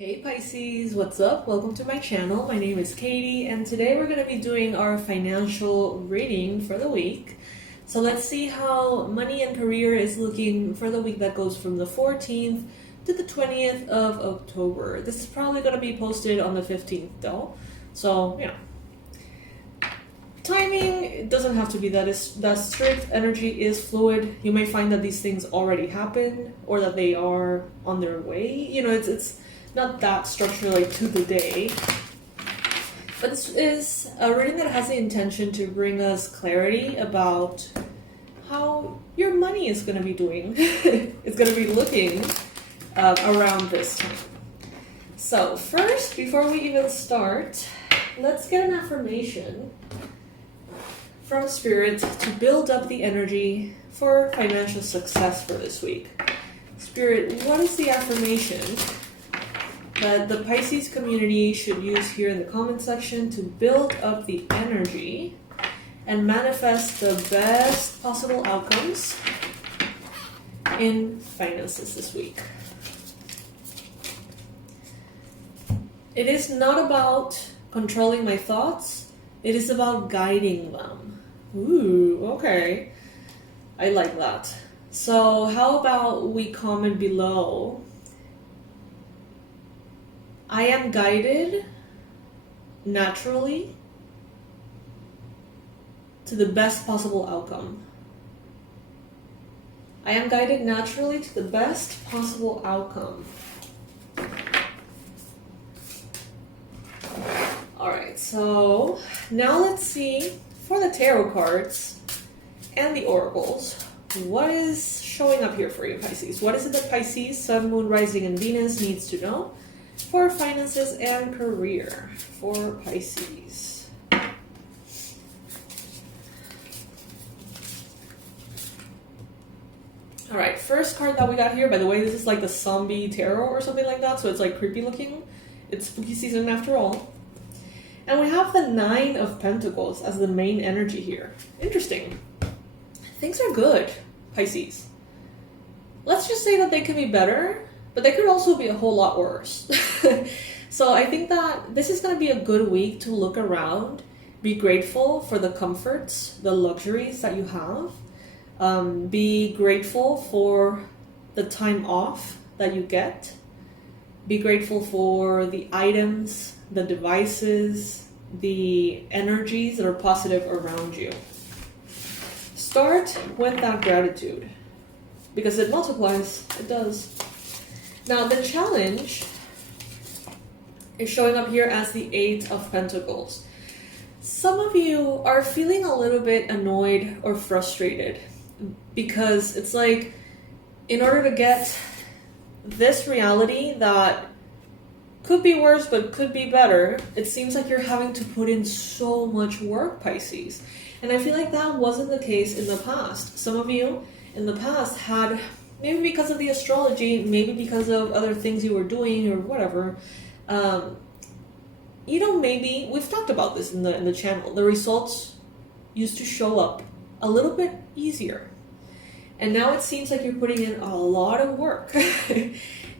Hey Pisces, what's up? Welcome to my channel. My name is Katie, and today we're going to be doing our financial reading for the week. So let's see how money and career is looking for the week that goes from the 14th to the 20th of October. This is probably going to be posted on the 15th though. So, timing, it doesn't have to be that strict. Energy is fluid. You may find that these things already happen or that they are on their way. It's not that structured like to the day. But this is a reading that has the intention to bring us clarity about how your money is going to be doing. It's going to be looking around this time. So first, before we even start, let's get an affirmation from Spirit to build up the energy for financial success for this week. Spirit, what is the affirmation that the Pisces community should use here in the comment section to build up the energy and manifest the best possible outcomes in finances this week? It is not about controlling my thoughts. It is about guiding them. Ooh, okay. I like that. So how about we comment below, I am guided naturally to the best possible outcome. I am guided naturally to the best possible outcome. Alright, so now let's see for the tarot cards and the oracles, what is showing up here for you, Pisces? What is it that Pisces, Sun, Moon, Rising, and Venus needs to know for finances and career for Pisces? Alright, first card that we got here, by the way, this is like the zombie tarot or something like that, so it's like creepy looking. It's spooky season after all. And we have the Nine of Pentacles as the main energy here. Interesting. Things are good, Pisces. Let's just say that they could be better, but they could also be a whole lot worse. So I think that this is going to be a good week to look around, be grateful for the comforts, the luxuries that you have. Be grateful for the time off that you get. Be grateful for the items, the devices, the energies that are positive around you. Start with that gratitude, because it multiplies, it does. Now the challenge is showing up here as the Eight of Pentacles. Some of you are feeling a little bit annoyed or frustrated because it's like, in order to get this reality that could be worse but could be better, it seems like you're having to put in so much work, Pisces. And I feel like that wasn't the case in the past. Some of you in the past had, maybe because of the astrology, maybe because of other things you were doing or whatever, maybe we've talked about this in the channel. The results used to show up a little bit easier. And now it seems like you're putting in a lot of work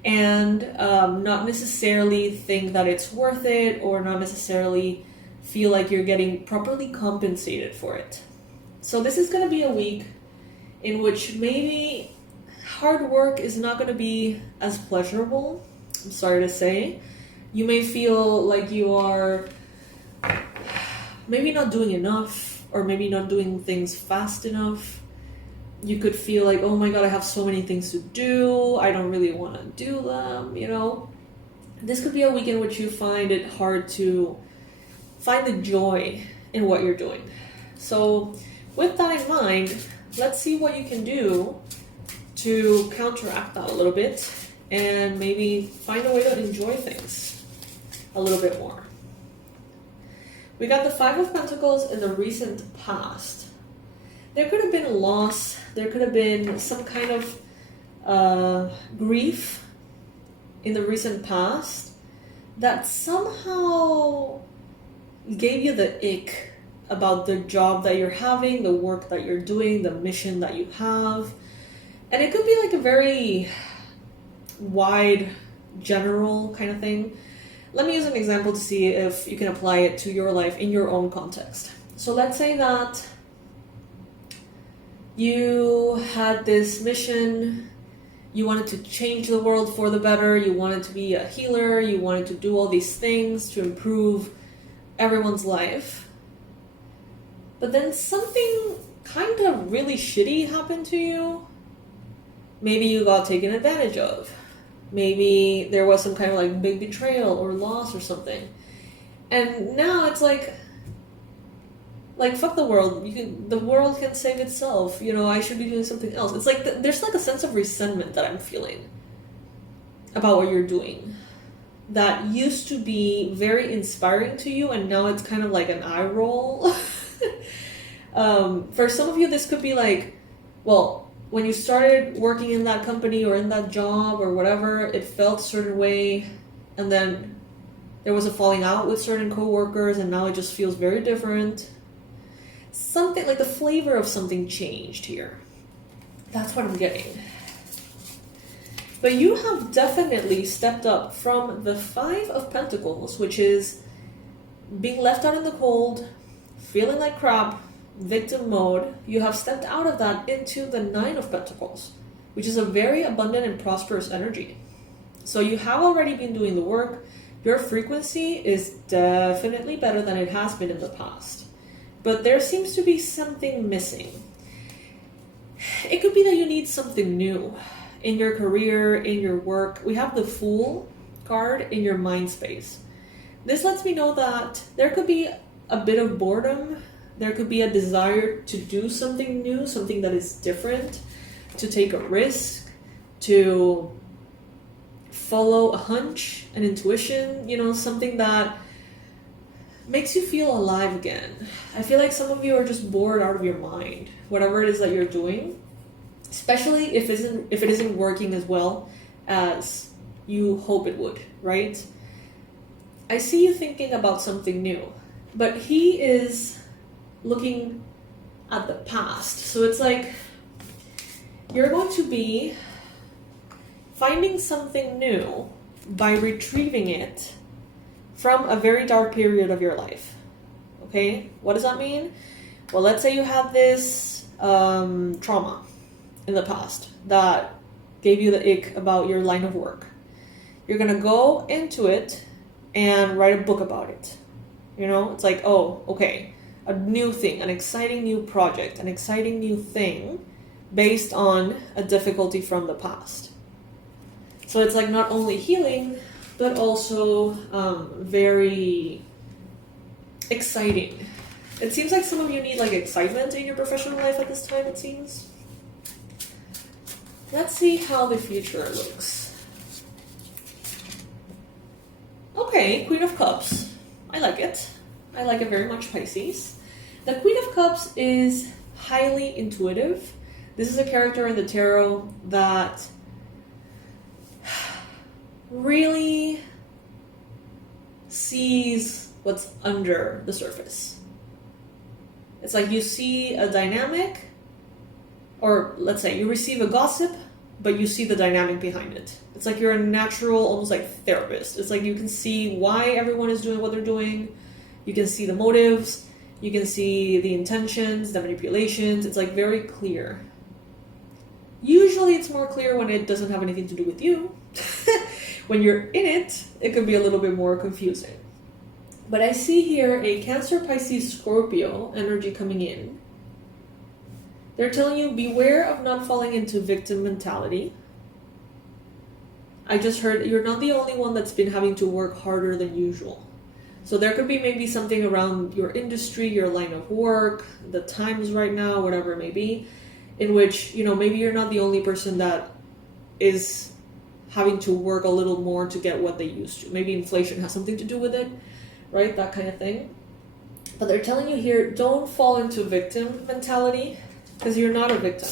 and not necessarily think that it's worth it, or not necessarily feel like you're getting properly compensated for it. So this is going to be a week in which maybe hard work is not going to be as pleasurable. I'm sorry to say. You may feel like you are maybe not doing enough, or maybe not doing things fast enough. You could feel like, oh my god, I have so many things to do, I don't really want to do them, This could be a week in which you find it hard to find the joy in what you're doing. So with that in mind, let's see what you can do to counteract that a little bit and maybe find a way to enjoy things a little bit more. We got the Five of Pentacles in the recent past. There could have been loss, there could have been some kind of grief in the recent past that somehow gave you the ick about the job that you're having, the work that you're doing, the mission that you have. And it could be like a very wide general kind of thing. Let me use an example to see if you can apply it to your life in your own context. So let's say that you had this mission, you wanted to change the world for the better, you wanted to be a healer, you wanted to do all these things to improve everyone's life. But then something kind of really shitty happened to you. Maybe you got taken advantage of. Maybe there was some kind of like big betrayal or loss or something. And now it's like fuck the world. The world can save itself. You know, I should be doing something else. It's like there's like a sense of resentment that I'm feeling about what you're doing. That used to be very inspiring to you, and now it's kind of like an eye roll. For some of you, this could be like, well, when you started working in that company or in that job or whatever, it felt a certain way, and then there was a falling out with certain coworkers, and now it just feels very different. Something like the flavor of something changed here. That's what I'm getting. But you have definitely stepped up from the 5 of Pentacles, which is being left out in the cold, feeling like crap, victim mode. You have stepped out of that into the 9 of Pentacles, which is a very abundant and prosperous energy. So you have already been doing the work. Your frequency is definitely better than it has been in the past. But there seems to be something missing. It could be that you need something new in your career, in your work. We have the Fool card in your mind space. This lets me know that there could be a bit of boredom. There could be a desire to do something new, something that is different, to take a risk, to follow a hunch, an intuition, you know, something that makes you feel alive again. I feel like some of you are just bored out of your mind, whatever it is that you're doing, especially if it isn't working as well as you hope it would, right? I see you thinking about something new, but he is looking at the past. So it's like you're going to be finding something new by retrieving it from a very dark period of your life. Okay? What does that mean? Well, let's say you had this trauma in the past that gave you the ick about your line of work. You're going to go into it and write a book about it. You know? It's like, oh, okay. A new thing, an exciting new project, an exciting new thing based on a difficulty from the past. So it's like not only healing, but also very exciting. It seems like some of you need like excitement in your professional life at this time, it seems. Let's see how the future looks. Okay, Queen of Cups. I like it. I like it very much, Pisces. The Queen of Cups is highly intuitive. This is a character in the tarot that really sees what's under the surface. It's like you see a dynamic, or let's say you receive a gossip, but you see the dynamic behind it. It's like you're a natural, almost like therapist. It's like you can see why everyone is doing what they're doing. You can see the motives. You can see the intentions, the manipulations. It's like very clear. Usually it's more clear when it doesn't have anything to do with you. When you're in it, it could be a little bit more confusing. But I see here a Cancer, Pisces, Scorpio energy coming in. They're telling you, beware of not falling into victim mentality. I just heard you're not the only one that's been having to work harder than usual. So there could be maybe something around your industry, your line of work, the times right now, whatever it may be, in which, you know, maybe you're not the only person that is having to work a little more to get what they used to. Maybe inflation has something to do with it, right? That kind of thing. But they're telling you here, don't fall into victim mentality, because you're not a victim.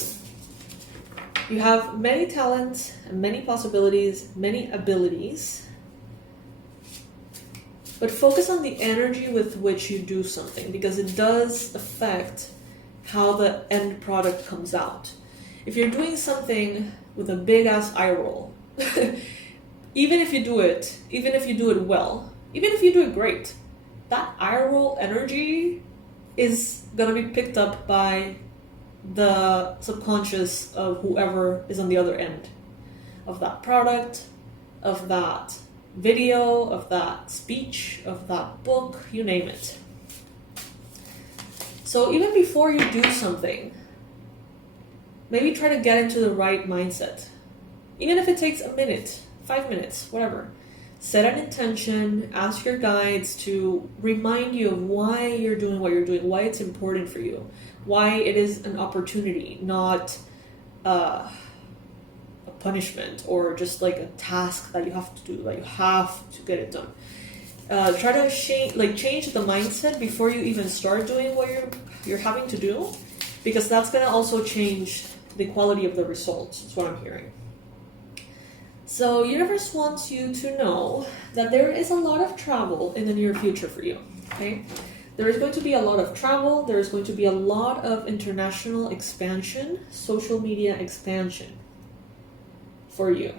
You have many talents, and many possibilities, many abilities. But focus on the energy with which you do something, because it does affect how the end product comes out. If you're doing something with a big ass eye roll, even if you do it well, even if you do it great, that eye roll energy is gonna be picked up by the subconscious of whoever is on the other end of that product, of that video, of that speech, of that book, you name it. So even before you do something, maybe try to get into the right mindset. Even if it takes a minute, 5 minutes, whatever. Set an intention, ask your guides to remind you of why you're doing what you're doing, why it's important for you, why it is an opportunity, not a punishment or just like a task that you have to do, like you have to get it done. Try to change the mindset before you even start doing what you're having to do, because that's going to also change the quality of the results, is what I'm hearing. So universe wants you to know that there is a lot of travel in the near future for you, okay? There is going to be a lot of travel. There is going to be a lot of international expansion, social media expansion for you.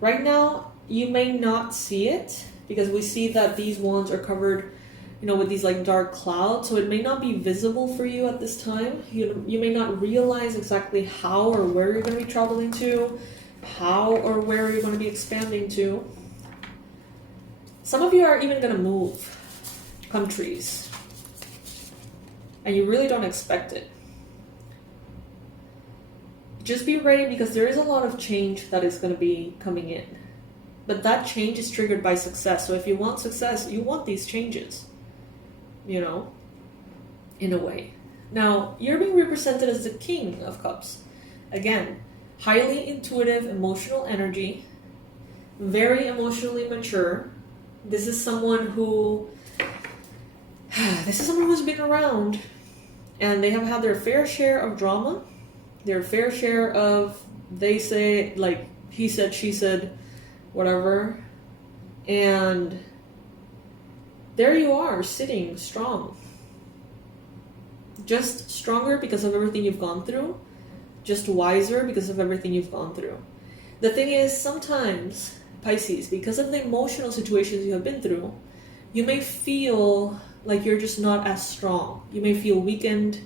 Right now, you may not see it because we see that these wands are covered, with these like dark clouds. So it may not be visible for you at this time. You may not realize exactly how or where you're going to be traveling to, how or where you're going to be expanding to. Some of you are even going to move countries, and you really don't expect it. Just be ready, because there is a lot of change that is going to be coming in. But that change is triggered by success. So if you want success, you want these changes, in a way. Now, you're being represented as the King of Cups. Again, highly intuitive, emotional energy, very emotionally mature. This is someone who's been around, and they have had their fair share of drama, their fair share of, they say, like, he said, she said, whatever. And there you are, sitting strong. Just stronger because of everything you've gone through. Just wiser because of everything you've gone through. The thing is, sometimes, Pisces, because of the emotional situations you have been through, you may feel like you're just not as strong. You may feel weakened.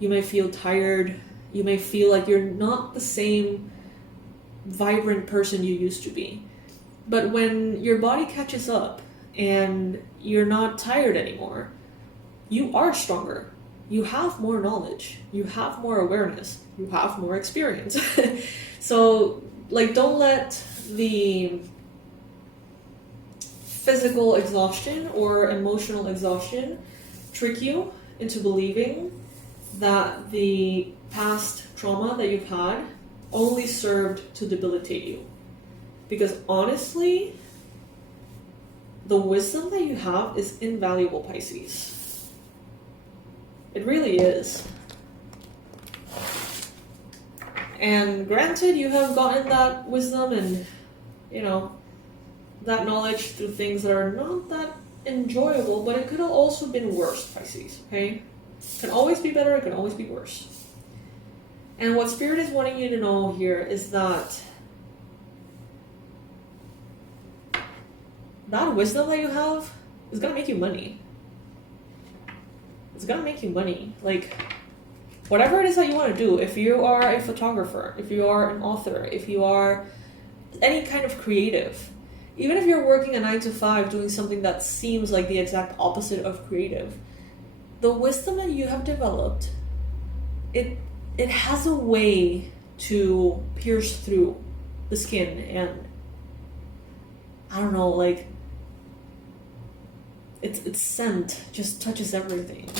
You may feel tired. You may feel like you're not the same vibrant person you used to be. But when your body catches up and you're not tired anymore, you are stronger. You have more knowledge. You have more awareness. You have more experience. So, don't let the physical exhaustion or emotional exhaustion trick you into believing that the past trauma that you've had only served to debilitate you. Because honestly, the wisdom that you have is invaluable, Pisces. It really is. And granted, you have gotten that wisdom and, that knowledge through things that are not that enjoyable, but it could have also been worse, Pisces, okay? It can always be better, it can always be worse. And what Spirit is wanting you to know here is that wisdom that you have is going to make you money. It's going to make you money. Whatever it is that you want to do, if you are a photographer, if you are an author, if you are any kind of creative, even if you're working a 9-to-5 doing something that seems like the exact opposite of creative, the wisdom that you have developed, it has a way to pierce through the skin, and I don't know, its scent just touches everything.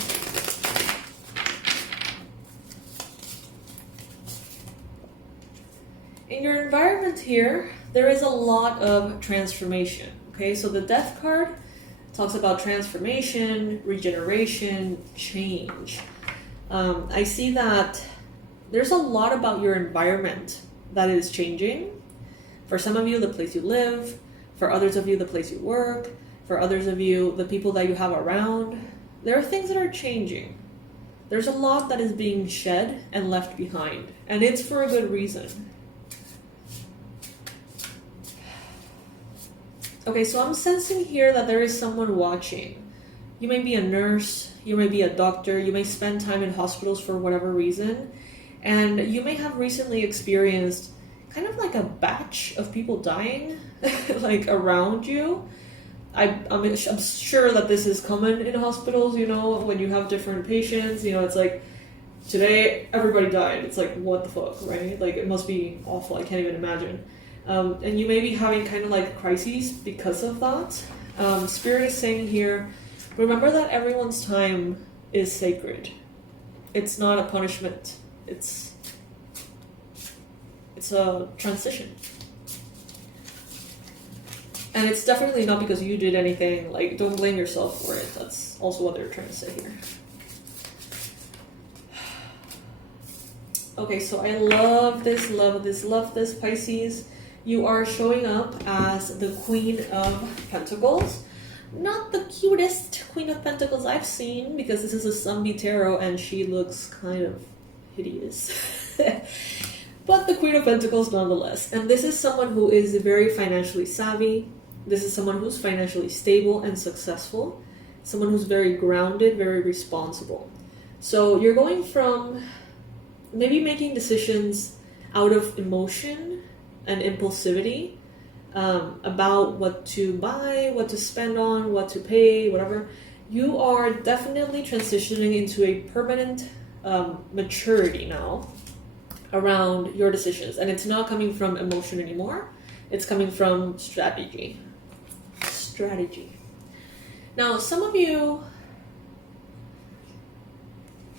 In your environment here, there is a lot of transformation, okay? So the Death card talks about transformation, regeneration, change. I see that there's a lot about your environment that is changing. For some of you, the place you live. For others of you, the place you work. For others of you, the people that you have around. There are things that are changing. There's a lot that is being shed and left behind. And it's for a good reason. Okay, so I'm sensing here that there is someone watching. You may be a nurse, you may be a doctor, you may spend time in hospitals for whatever reason, and you may have recently experienced kind of like a batch of people dying, like around you. I'm sure that this is common in hospitals, you know, when you have different patients, you know, it's like, today everybody died. It's like, what the fuck, right? Like, it must be awful. I can't even imagine. And you may be having kind of like crises because of that. Spirit is saying here, remember that everyone's time is sacred. It's not a punishment. It's a transition. And it's definitely not because you did anything. Like, don't blame yourself for it. That's also what they're trying to say here. Okay, so I love this, Pisces. You are showing up as the Queen of Pentacles. Not the cutest Queen of Pentacles I've seen, because this is a zombie tarot and she looks kind of hideous. But the Queen of Pentacles nonetheless. And this is someone who is very financially savvy. This is someone who's financially stable and successful. Someone who's very grounded, very responsible. So you're going from maybe making decisions out of emotion and impulsivity, about what to buy, what to spend on, what to pay, whatever. You are definitely transitioning into a permanent maturity now around your decisions. And it's not coming from emotion anymore. It's coming from strategy. Now, some of you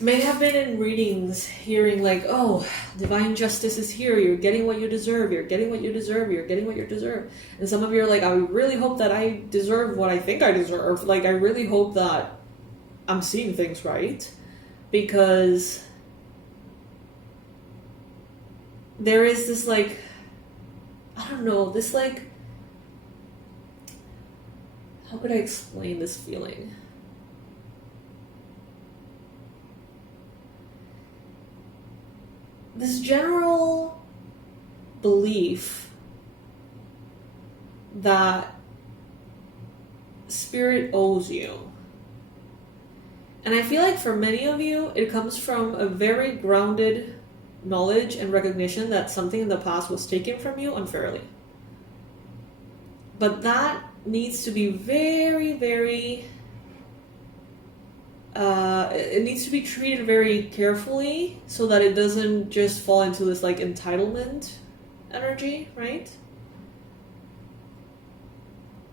may have been in readings hearing like, oh, divine justice is here, you're getting what you deserve, you're getting what you deserve, you're getting what you deserve. And some of you are like, I really hope that I deserve what I think I deserve. Like, I really hope that I'm seeing things right. Because there is this like, I don't know, this like, how could I explain this feeling? This general belief that spirit owes you. And I feel like for many of you, it comes from a very grounded knowledge and recognition that something in the past was taken from you unfairly. But that needs to be very, very... it needs to be treated very carefully so that it doesn't just fall into this like entitlement energy, right?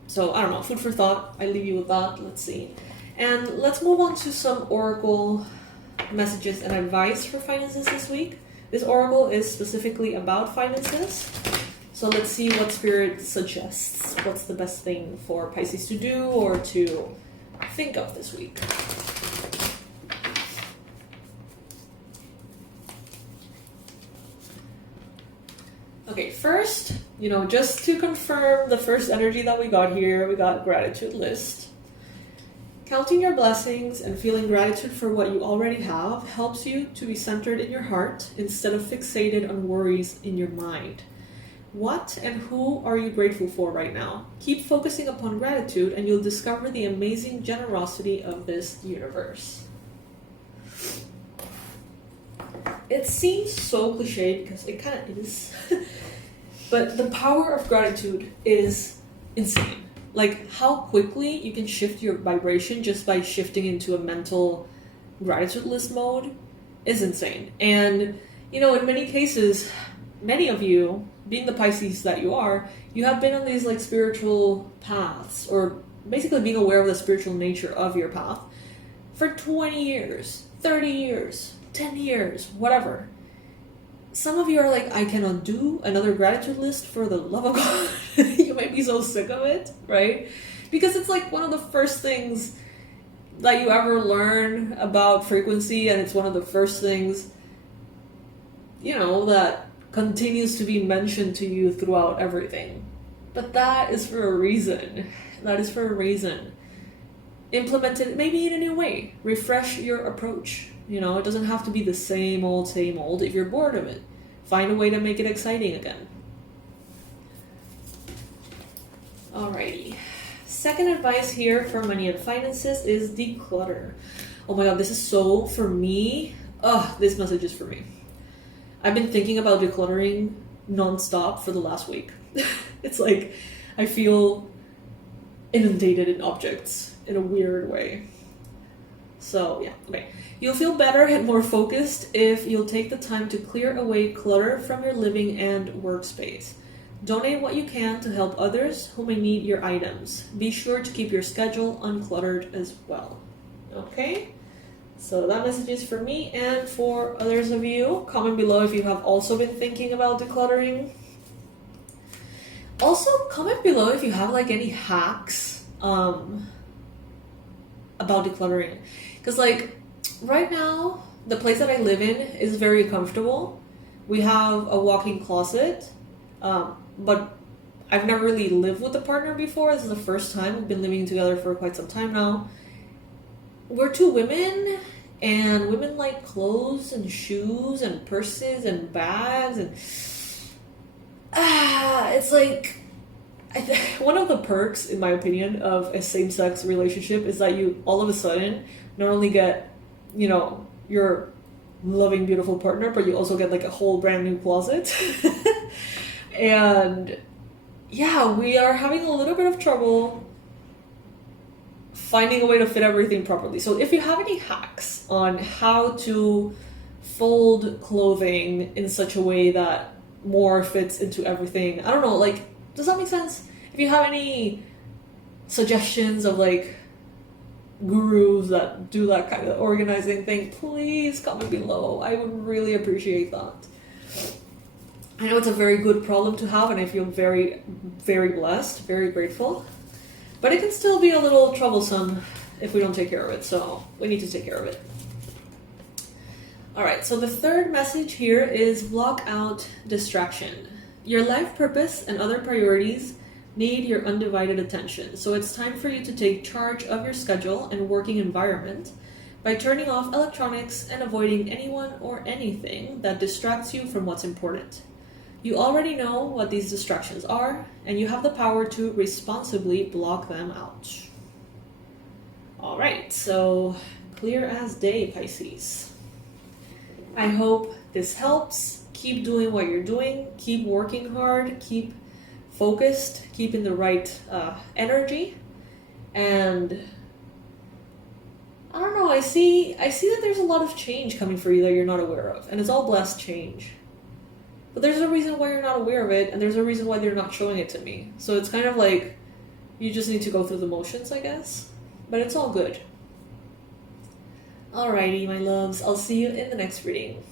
So I don't know, food for thought. I leave you with that. Let's see. And let's move on to some oracle messages and advice for finances this week. This oracle is specifically about finances. So let's see what spirit suggests. What's the best thing for Pisces to do or to think of this week? Okay, first, just to confirm the first energy that we got here, we got gratitude list. Counting your blessings and feeling gratitude for what you already have helps you to be centered in your heart instead of fixated on worries in your mind. What and who are you grateful for right now? Keep focusing upon gratitude and you'll discover the amazing generosity of this universe. It seems so cliche because it kind of is. But the power of gratitude is insane. Like how quickly you can shift your vibration just by shifting into a mental gratitude list mode is insane. And, in many cases, many of you, being the Pisces that you are, you have been on these like spiritual paths or basically being aware of the spiritual nature of your path for 20 years, 30 years, 10 years, whatever. Some of you are like, I cannot do another gratitude list for the love of God. You might be so sick of it, right? Because it's like one of the first things that you ever learn about frequency, and it's one of the first things, that continues to be mentioned to you throughout everything. But that is for a reason. That is for a reason. Implement it maybe in a new way. Refresh your approach. It doesn't have to be the same old if you're bored of it. Find a way to make it exciting again. Alrighty. Second advice here for money and finances is declutter. Oh my god, this is so for me. This message is for me. I've been thinking about decluttering nonstop for the last week. It's like I feel inundated in objects in a weird way. So yeah, okay. You'll feel better and more focused if you'll take the time to clear away clutter from your living and workspace. Donate what you can to help others who may need your items. Be sure to keep your schedule uncluttered as well. Okay? So that message is for me and for others of you. Comment below if you have also been thinking about decluttering. Also, comment below if you have like any hacks about decluttering. Because like right now, the place that I live in is very comfortable. We have a walk-in closet, but I've never really lived with a partner before. This is the first time. We've been living together for quite some time now. We're two women, and women like clothes and shoes and purses and bags, and it's like one of the perks, in my opinion, of a same-sex relationship is that you all of a sudden not only get, you know, your loving, beautiful partner, but you also get like a whole brand new closet. And yeah, we are having a little bit of trouble finding a way to fit everything properly. So if you have any hacks on how to fold clothing in such a way that more fits into everything, I don't know, like, does that make sense? If you have any suggestions of like gurus that do that kind of organizing thing, please comment below. I would really appreciate that. I know it's a very good problem to have, and I feel very, very blessed, very grateful. But it can still be a little troublesome if we don't take care of it, so we need to take care of it. Alright, so the third message here is block out distraction. Your life purpose and other priorities need your undivided attention, so it's time for you to take charge of your schedule and working environment by turning off electronics and avoiding anyone or anything that distracts you from what's important. You already know what these distractions are, and you have the power to responsibly block them out. Alright, so clear as day, Pisces. I hope this helps. Keep doing what you're doing. Keep working hard. Keep focused. Keep in the right energy. And I don't know, I see that there's a lot of change coming for you that you're not aware of. And it's all blessed change. But there's a reason why you're not aware of it, and there's a reason why they're not showing it to me. So it's kind of like you just need to go through the motions, I guess. But it's all good. Alrighty, my loves. I'll see you in the next reading.